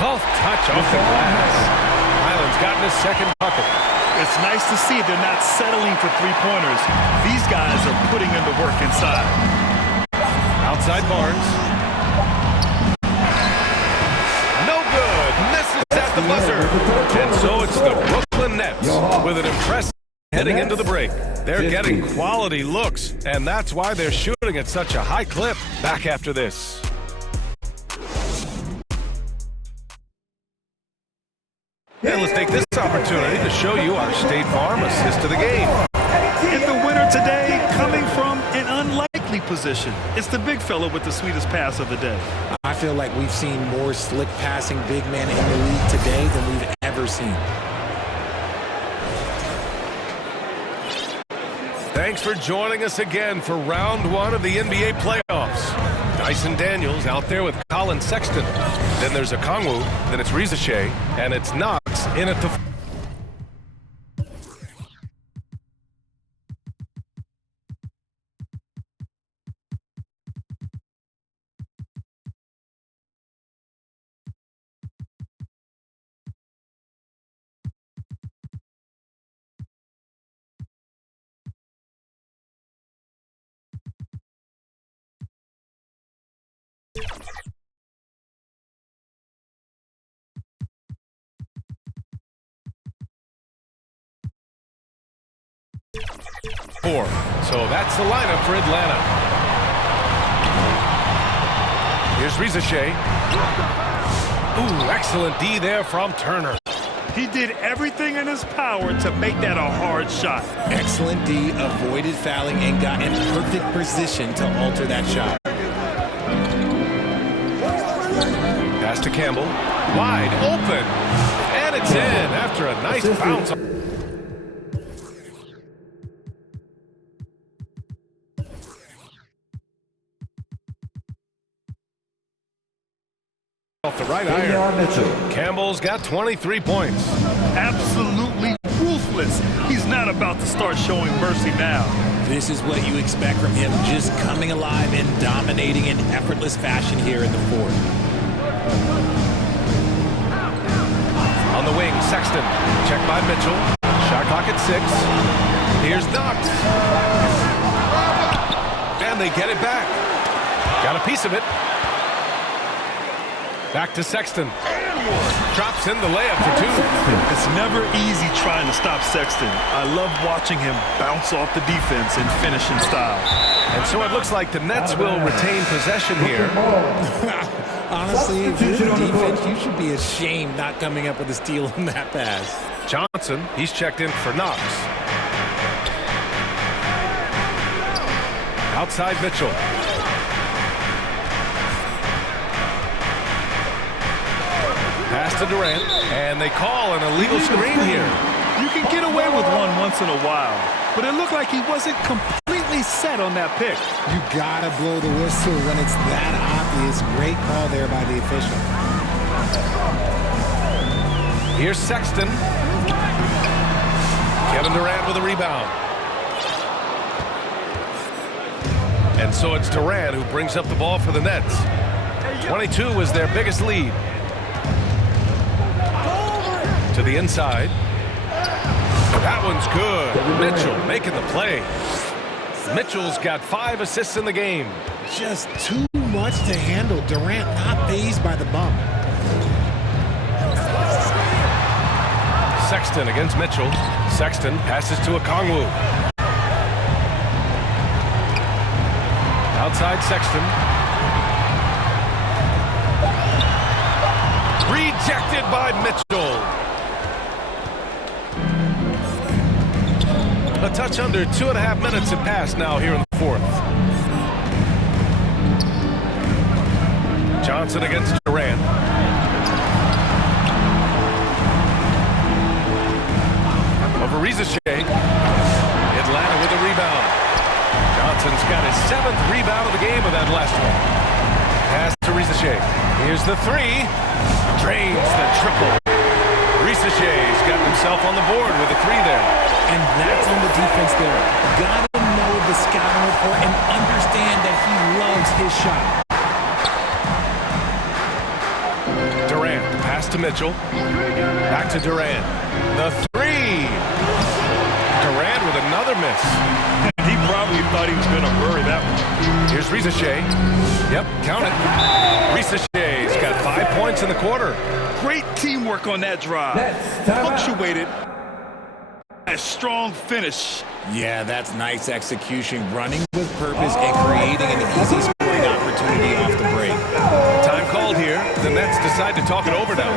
soft touch off the glass. Highland's gotten his second bucket. It's nice to see they're not settling for three-pointers. These guys are putting in the work inside. Outside Barnes. No good. Misses at the buzzer. And so it's the Brooklyn Nets with an impressive heading into the break. They're getting quality looks, and that's why they're shooting at such a high clip. Back after this. And let's take this opportunity to show you our State Farm assist to the game. And the winner today coming from an unlikely position. It's the big fella with the sweetest pass of the day. I feel like we've seen more slick passing big men in the league today than we've ever seen. Thanks for joining us again for round one of the NBA playoffs. Dyson Daniels out there with Colin Sexton. Then there's Okongwu, then it's Rizichet, and it's Knox in at the... Four. So that's the lineup for Atlanta. Here's Rizichet. Ooh, excellent D there from Turner. He did everything in his power to make that a hard shot. Excellent D, avoided fouling and got in perfect position to alter that shot. Pass to Campbell. Wide open. And it's in after a nice bounce. Off the right iron. Campbell's got 23 points. Absolutely ruthless. He's not about to start showing mercy now. This is what you expect from him, just coming alive and dominating in effortless fashion here in the fourth. On the wing, Sexton. Checked by Mitchell. Shot clock at 6. Here's Knox. And they get it back. Got a piece of it. Back to Sexton. Drops in the layup for 2. It's never easy trying to stop Sexton. I love watching him bounce off the defense and finish in style. And so it looks like the Nets will retain possession here. Honestly, if you're defense, you should be ashamed not coming up with a steal on that pass. Johnson, he's checked in for Knox. Outside Mitchell. Pass to Durant, and they call an illegal screen here. You can get away with one once in a while, but it looked like he wasn't completely set on that pick. You gotta blow the whistle when it's that obvious. Great call there by the official. Here's Sexton. Kevin Durant with a rebound. And so it's Durant who brings up the ball for the Nets. 22 was their biggest lead. To the inside. That one's good. Mitchell making the play. Mitchell's got 5 assists in the game. Just too much to handle. Durant not fazed by the bump. Sexton against Mitchell. Sexton passes to Okongwu. Outside Sexton. Rejected by Mitchell. A touch under 2.5 minutes have passed now here in the fourth. Johnson against Durant. Over Rizichet. Atlanta with a rebound. Johnson's got his 7th rebound of the game of that last one. Pass to Rizichet. Here's the 3. Drains the triple. Rizichet's got himself on the board with a 3 there. And that's on the defense there. Gotta know the scouting report and understand that he loves his shot. Durant Pass to Mitchell. Back to Durant. The three. Durant with another miss. He probably thought he was going to bury that one. Here's Rizachet. Yep, count it. Rizachet's got 5 points in the quarter. Great teamwork on that drive. Punctuated. A strong finish. Yeah, that's nice execution, running with purpose and creating an easy scoring opportunity off the break. Time called here. The Nets decide to talk it over now.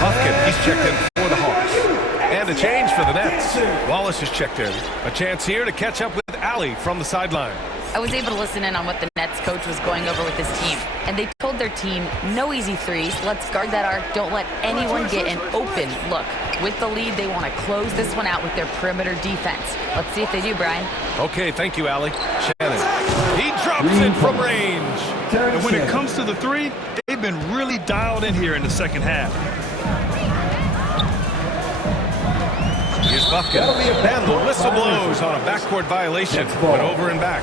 Hofkin, he's checked in for the Hawks. And a change for the Nets. Wallace is checked in. A chance here to catch up with Ali from the sideline. I was able to listen in on what the Nets coach was going over with his team. And they told their team, no easy threes. Let's guard that arc. Don't let anyone get an open look. With the lead, they want to close this one out with their perimeter defense. Let's see if they do, Brian. Okay, thank you, Ali. Shannon. He drops it from range. And when it comes to the three, they've been really dialed in here in the second half. Here's Buffkin. And the whistle blows on a backcourt violation. Went over and back.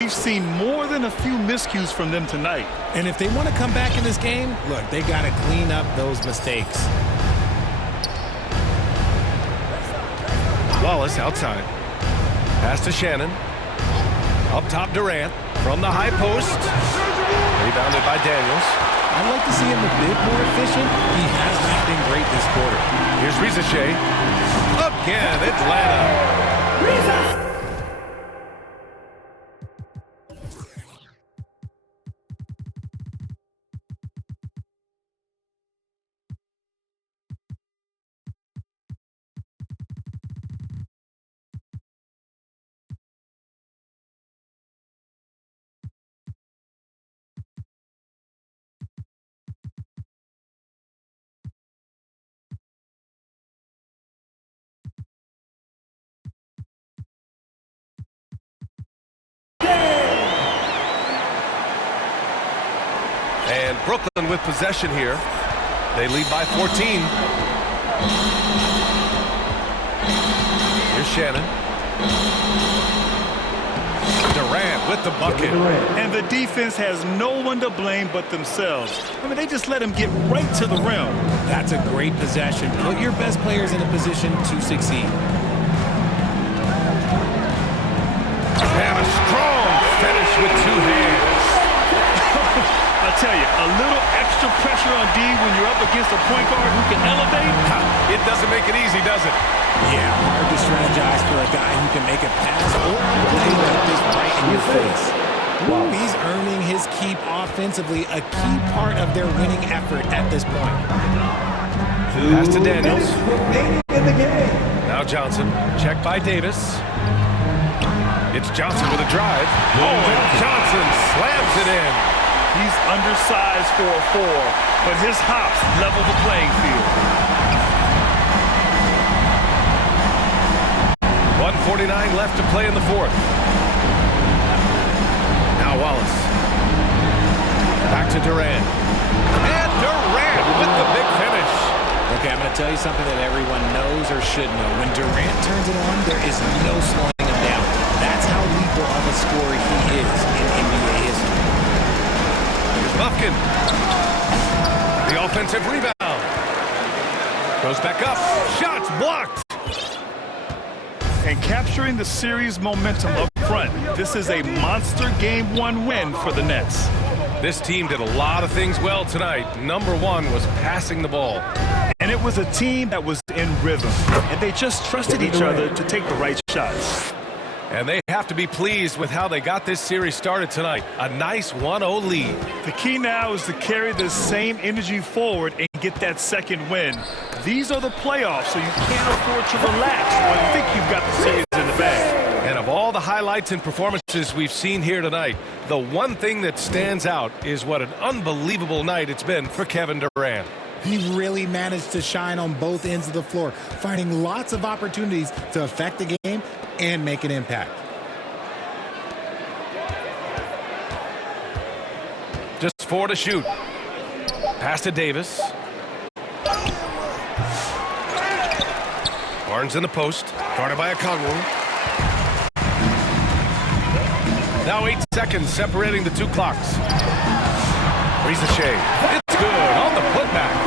We've seen more than a few miscues from them tonight. And if they want to come back in this game, look, they got to clean up those mistakes. Wallace outside. Pass to Shannon. Up top, Durant. From the high post. Rebounded by Daniels. I'd like to see him a bit more efficient. He has not been great this quarter. Here's Rizachet. Again, Atlanta. And Brooklyn with possession here. They lead by 14. Here's Shannon. Durant with the bucket. And the defense has no one to blame but themselves. I mean, they just let him get right to the rim. That's a great possession. Put your best players in a position to succeed. And a strong finish with two hands. I tell you, a little extra pressure on D when you're up against a point guard who can elevate. It doesn't make it easy, does it? Yeah, hard to strategize for a guy who can make a pass or play like this right in your face. He's earning his keep offensively, a key part of their winning effort at this point. Pass to Daniels. Now Johnson, checked by Davis. It's Johnson with a drive. Oh, and Johnson slams it in. He's undersized for a 4, but his hops level the playing field. 1:49 left to play in the fourth. Now Wallace. Back to Durant. And Durant with the big finish. Okay, I'm going to tell you something that everyone knows or should know. When Durant turns it on, there is no slowing him down. That's how lethal of a scorer he is in NBA history. Buffkin. The offensive rebound. Goes back up. Shots blocked. And capturing the series momentum up front. This is a monster Game 1 win for the Nets. This team did a lot of things well tonight. Number one was passing the ball. And it was a team that was in rhythm. And they just trusted each other to take the right shots. And they have to be pleased with how they got this series started tonight. A nice 1-0 lead. The key now is to carry this same energy forward and get that second win. These are the playoffs, so you can't afford to relax or think you've got the series in the bag. And of all the highlights and performances we've seen here tonight, the one thing that stands out is what an unbelievable night it's been for Kevin Durant. He really managed to shine on both ends of the floor, finding lots of opportunities to affect the game and make an impact. Just 4 to shoot. Pass to Davis. Barnes in the post. Guarded by Okongwu. Now 8 seconds separating the two clocks. Rizachet. It's good on the putback.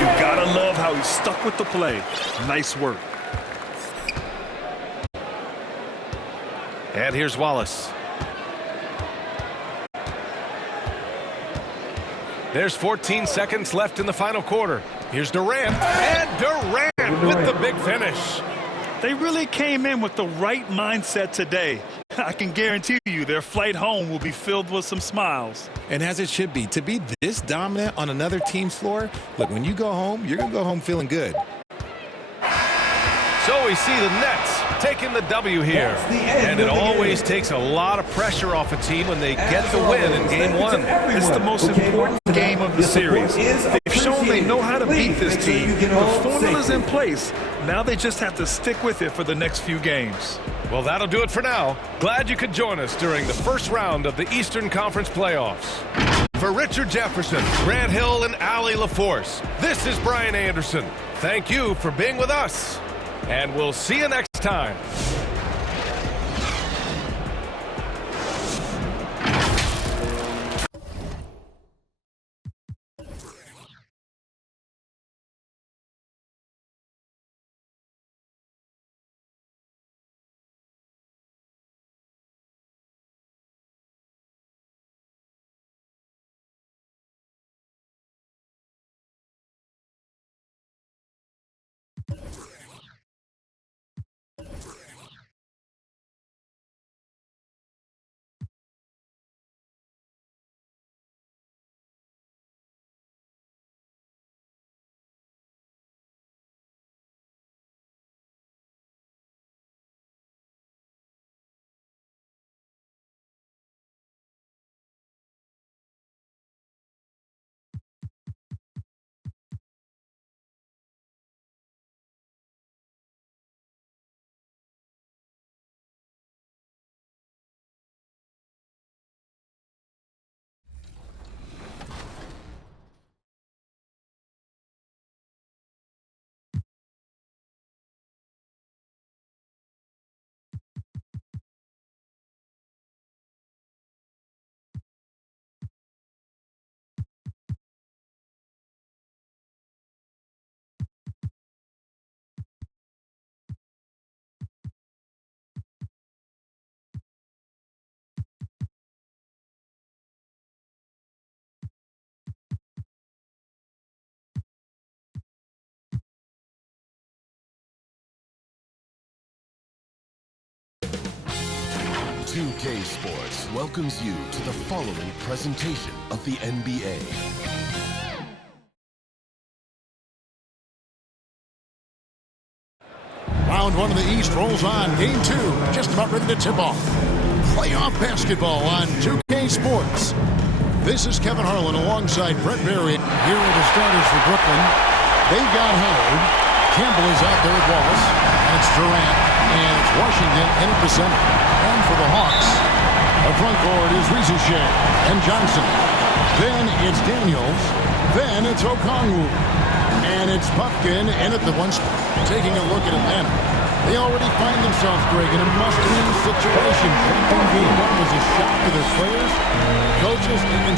You gotta love how he stuck with the play. Nice work. And here's Wallace. There's 14 seconds left in the final quarter. Here's Durant. And Durant with the big finish. They really came in with the right mindset today. I can guarantee you their flight home will be filled with some smiles. And as it should be, to be this dominant on another team's floor, look, when you go home, you're going to go home feeling good. So we see the Nets taking the W here. And it always takes a lot of pressure off a team when they get the win in Game 1. It's the most important game of the series. They've shown they know how to beat this team. The formula's in place. Now they just have to stick with it for the next few games. Well, that'll do it for now. Glad you could join us during the first round of the Eastern Conference playoffs. For Richard Jefferson, Grant Hill, and Allie LaForce, this is Brian Anderson. Thank you for being with us, and we'll see you next time. UK Sports welcomes you to the following presentation of the NBA. Round 1 of the East rolls on. Game 2 just about ready to tip off. Playoff basketball on 2K Sports. This is Kevin Harlan alongside Brett Barry. Here are the starters for Brooklyn. They've got Howard. Campbell is out there at Wallace. And it's Durant. And it's Washington in at the center. And for the Hawks, the front court is Rizachet and Johnson. Then it's Daniels. Then it's Okongwu. And it's Puffkin in at the one spot. Taking a look at Atlanta. They already find themselves, Greg, in a must-win situation. Game 1 was a shock to their players, coaches, and